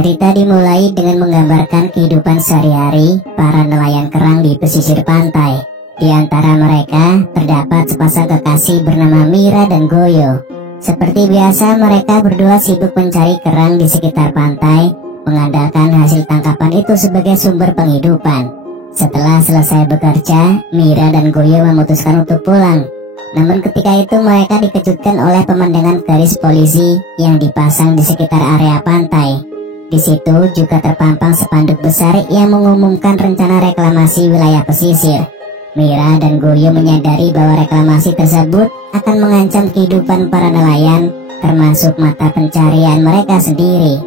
Cerita dimulai dengan menggambarkan kehidupan sehari-hari para nelayan kerang di pesisir pantai. Di antara mereka terdapat sepasang kekasih bernama Mira dan Goyo. Seperti biasa, mereka berdua sibuk mencari kerang di sekitar pantai, mengandalkan hasil tangkapan itu sebagai sumber penghidupan. Setelah selesai bekerja, Mira dan Goyo memutuskan untuk pulang. Namun ketika itu mereka dikejutkan oleh pemandangan garis polisi yang dipasang di sekitar area pantai. Di situ juga terpampang spanduk besar yang mengumumkan rencana reklamasi wilayah pesisir. Mira dan Goyo menyadari bahwa reklamasi tersebut akan mengancam kehidupan para nelayan, termasuk mata pencarian mereka sendiri.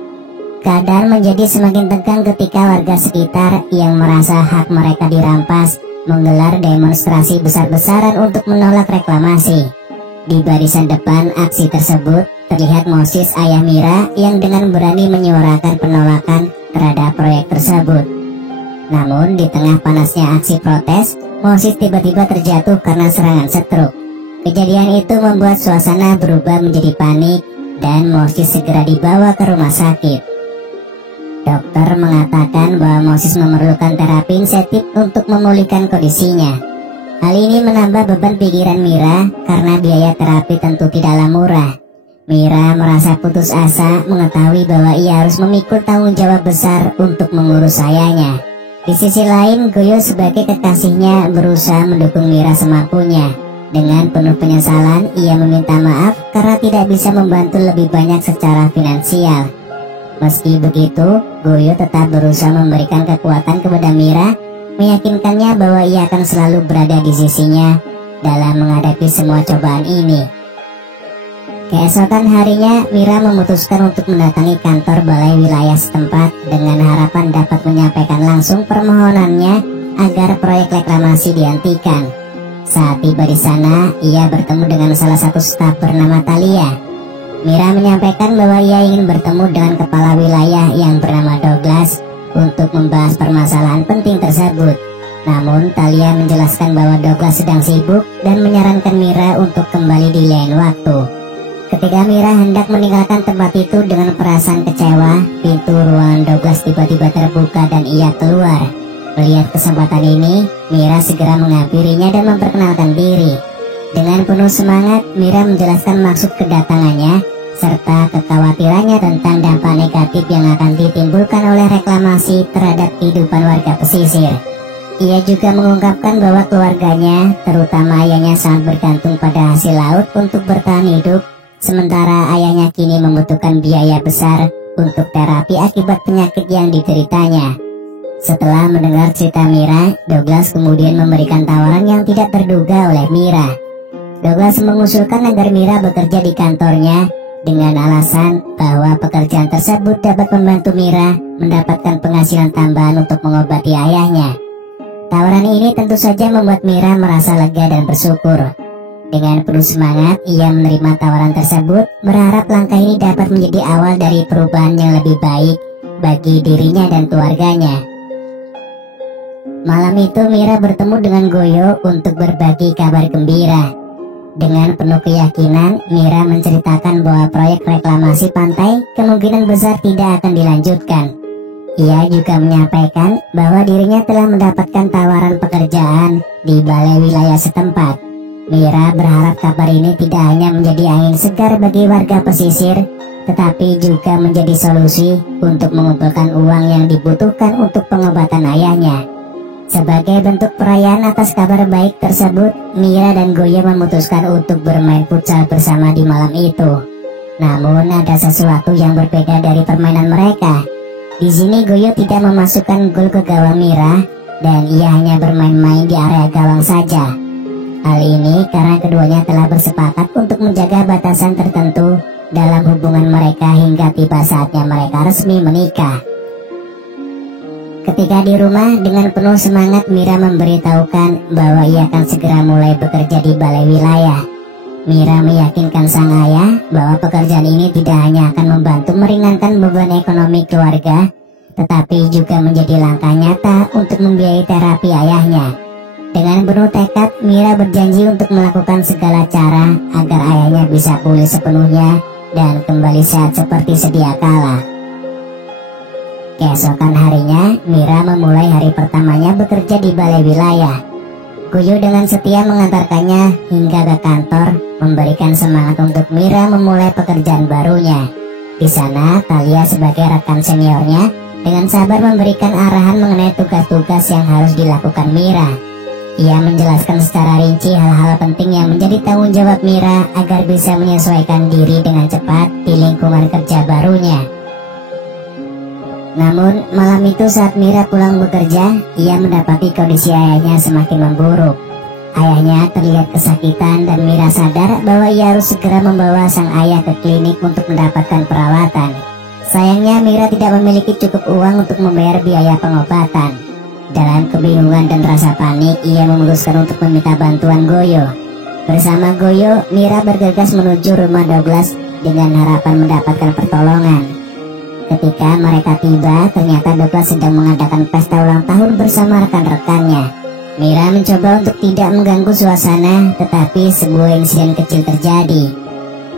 Keadaan menjadi semakin tegang ketika warga sekitar yang merasa hak mereka dirampas menggelar demonstrasi besar-besaran untuk menolak reklamasi. Di barisan depan aksi tersebut terlihat Moses, ayah Mira, yang dengan berani menyuarakan penolakan terhadap proyek tersebut. Namun di tengah panasnya aksi protes, Moses tiba-tiba terjatuh karena serangan stroke. Kejadian itu membuat suasana berubah menjadi panik dan Moses segera dibawa ke rumah sakit. Dokter mengatakan bahwa Moses memerlukan terapi insentif untuk memulihkan kondisinya. Hal ini menambah beban pikiran Mira karena biaya terapi tentu tidaklah murah. Mira merasa putus asa mengetahui bahwa ia harus memikul tanggung jawab besar untuk mengurus ayahnya. Di sisi lain, Goyo sebagai kekasihnya berusaha mendukung Mira semampunya. Dengan penuh penyesalan, ia meminta maaf karena tidak bisa membantu lebih banyak secara finansial. Meski begitu, Goyo tetap berusaha memberikan kekuatan kepada Mira, meyakinkannya bahwa ia akan selalu berada di sisinya dalam menghadapi semua cobaan ini. Keesokan harinya, Mira memutuskan untuk mendatangi kantor balai wilayah setempat dengan harapan dapat menyampaikan langsung permohonannya agar proyek reklamasi dihentikan. Saat tiba di sana, ia bertemu dengan salah satu staf bernama Thalia. Mira menyampaikan bahwa ia ingin bertemu dengan kepala wilayah yang bernama Douglas untuk membahas permasalahan penting tersebut. Namun Thalia menjelaskan bahwa Douglas sedang sibuk dan menyarankan Mira untuk kembali di lain waktu. Ketika Mira hendak meninggalkan tempat itu dengan perasaan kecewa, pintu ruangan Douglas tiba-tiba terbuka dan ia keluar. Melihat kesempatan ini, Mira segera menghampirinya dan memperkenalkan diri. Dengan penuh semangat, Mira menjelaskan maksud kedatangannya serta kekhawatirannya tentang dampak negatif yang akan ditimbulkan oleh reklamasi terhadap kehidupan warga pesisir. Ia juga mengungkapkan bahwa keluarganya, terutama ayahnya, sangat bergantung pada hasil laut untuk bertahan hidup, sementara ayahnya kini membutuhkan biaya besar untuk terapi akibat penyakit yang dideritanya. Setelah mendengar cerita Mira, Douglas kemudian memberikan tawaran yang tidak terduga oleh Mira. Douglas mengusulkan agar Mira bekerja di kantornya dengan alasan bahwa pekerjaan tersebut dapat membantu Mira mendapatkan penghasilan tambahan untuk mengobati ayahnya. Tawaran ini tentu saja membuat Mira merasa lega dan bersyukur. Dengan penuh semangat, ia menerima tawaran tersebut, berharap langkah ini dapat menjadi awal dari perubahan yang lebih baik bagi dirinya dan keluarganya. Malam itu Mira bertemu dengan Goyo untuk berbagi kabar gembira. Dengan penuh keyakinan, Mira menceritakan bahwa proyek reklamasi pantai kemungkinan besar tidak akan dilanjutkan. Ia juga menyampaikan bahwa dirinya telah mendapatkan tawaran pekerjaan di balai wilayah setempat. Mira berharap kabar ini tidak hanya menjadi angin segar bagi warga pesisir, tetapi juga menjadi solusi untuk mengumpulkan uang yang dibutuhkan untuk pengobatan ayahnya. Sebagai bentuk perayaan atas kabar baik tersebut, Mira dan Goyo memutuskan untuk bermain futsal bersama di malam itu. Namun ada sesuatu yang berbeda dari permainan mereka. Di sini Goyo tidak memasukkan gol ke gawang Mira dan ia hanya bermain-main di area gawang saja. Hal ini karena keduanya telah bersepakat untuk menjaga batasan tertentu dalam hubungan mereka hingga tiba saatnya mereka resmi menikah. Ketika di rumah, dengan penuh semangat Mira memberitahukan bahwa ia akan segera mulai bekerja di balai wilayah. Mira meyakinkan sang ayah bahwa pekerjaan ini tidak hanya akan membantu meringankan beban ekonomi keluarga, tetapi juga menjadi langkah nyata untuk membiayai terapi ayahnya. Dengan penuh tekad, Mira berjanji untuk melakukan segala cara agar ayahnya bisa pulih sepenuhnya dan kembali sehat seperti sedia kala. Keesokan harinya, Mira memulai hari pertamanya bekerja di balai wilayah. Goyo dengan setia mengantarkannya hingga ke kantor, memberikan semangat untuk Mira memulai pekerjaan barunya. Di sana, Thalia sebagai rekan seniornya dengan sabar memberikan arahan mengenai tugas-tugas yang harus dilakukan Mira. Ia menjelaskan secara rinci hal-hal penting yang menjadi tanggung jawab Mira agar bisa menyesuaikan diri dengan cepat di lingkungan kerja barunya. Namun, malam itu saat Mira pulang bekerja, ia mendapati kondisi ayahnya semakin memburuk. Ayahnya terlihat kesakitan dan Mira sadar bahwa ia harus segera membawa sang ayah ke klinik untuk mendapatkan perawatan. Sayangnya Mira tidak memiliki cukup uang untuk membayar biaya pengobatan. Dalam kebingungan dan rasa panik, ia memutuskan untuk meminta bantuan Goyo. Bersama Goyo, Mira bergegas menuju rumah Douglas dengan harapan mendapatkan pertolongan. Ketika mereka tiba, ternyata Douglas sedang mengadakan pesta ulang tahun bersama rekan-rekannya. Mira mencoba untuk tidak mengganggu suasana, tetapi sebuah insiden kecil terjadi.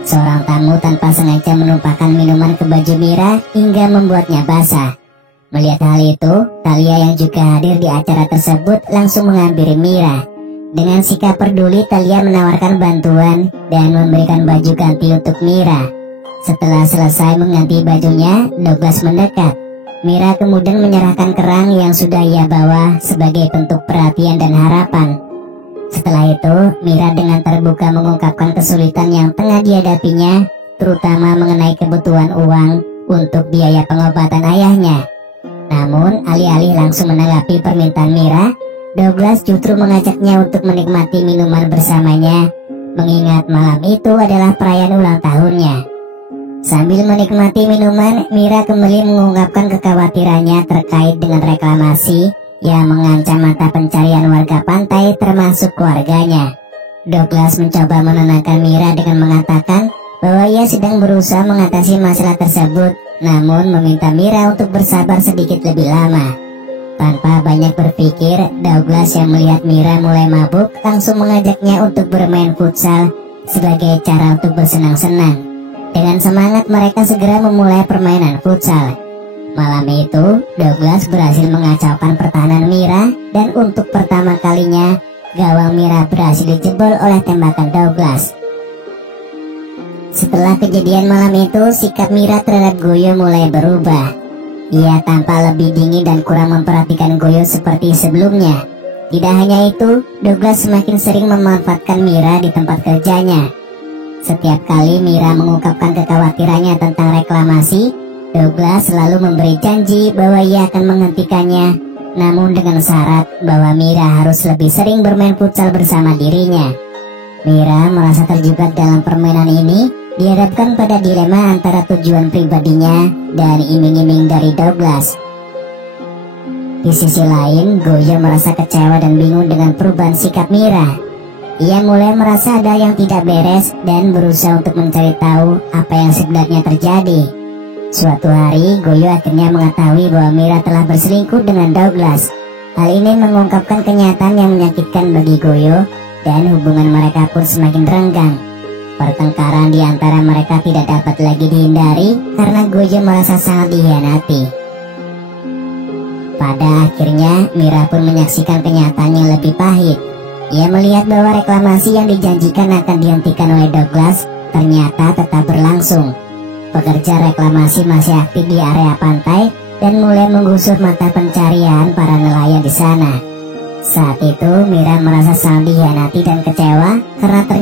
Seorang tamu tanpa sengaja menumpahkan minuman ke baju Mira hingga membuatnya basah. Melihat hal itu, Thalia yang juga hadir di acara tersebut langsung menghampiri Mira. Dengan sikap peduli, Thalia menawarkan bantuan dan memberikan baju ganti untuk Mira. Setelah selesai mengganti bajunya, Douglas mendekat. Mira kemudian menyerahkan kerang yang sudah ia bawa sebagai bentuk perhatian dan harapan. Setelah itu, Mira dengan terbuka mengungkapkan kesulitan yang tengah dihadapinya, terutama mengenai kebutuhan uang untuk biaya pengobatan ayahnya. Namun, alih-alih langsung menanggapi permintaan Mira, Douglas justru mengajaknya untuk menikmati minuman bersamanya, mengingat malam itu adalah perayaan ulang tahunnya. Sambil menikmati minuman, Mira kembali mengungkapkan kekhawatirannya terkait dengan reklamasi yang mengancam mata pencarian warga pantai termasuk keluarganya. Douglas mencoba menenangkan Mira dengan mengatakan bahwa ia sedang berusaha mengatasi masalah tersebut, namun meminta Mira untuk bersabar sedikit lebih lama. Tanpa banyak berpikir, Douglas yang melihat Mira mulai mabuk langsung mengajaknya untuk bermain futsal sebagai cara untuk bersenang-senang. Dengan semangat mereka segera memulai permainan futsal. Malam itu, Douglas berhasil mengacaukan pertahanan Mira dan untuk pertama kalinya, gawang Mira berhasil dijebol oleh tembakan Douglas. Setelah kejadian malam itu, sikap Mira terhadap Goyo mulai berubah. Ia tampak lebih dingin dan kurang memperhatikan Goyo seperti sebelumnya. Tidak hanya itu, Douglas semakin sering memanfaatkan Mira di tempat kerjanya. Setiap kali Mira mengungkapkan kekhawatirannya tentang reklamasi, Douglas selalu memberi janji bahwa ia akan menghentikannya, namun dengan syarat bahwa Mira harus lebih sering bermain futsal bersama dirinya. Mira merasa terjebak dalam permainan ini, dihadapkan pada dilema antara tujuan pribadinya dan iming-iming dari Douglas. Di sisi lain, Goyo merasa kecewa dan bingung dengan perubahan sikap Mira. Ia mulai merasa ada yang tidak beres dan berusaha untuk mencari tahu apa yang sebenarnya terjadi. Suatu hari, Goyo akhirnya mengetahui bahwa Mira telah berselingkuh dengan Douglas. Hal ini mengungkapkan kenyataan yang menyakitkan bagi Goyo, dan hubungan mereka pun semakin renggang. Pertengkaran di antara mereka tidak dapat lagi dihindari karena Goyo merasa sangat dikhianati. Pada akhirnya, Mira pun menyaksikan kenyataan yang lebih pahit. Ia melihat bahwa reklamasi yang dijanjikan akan dihentikan oleh Douglas ternyata tetap berlangsung. Pekerja reklamasi masih aktif di area pantai dan mulai menggusur mata pencarian para nelayan di sana. Saat itu, Mira merasa sangat dikhianati dan kecewa karena ternyata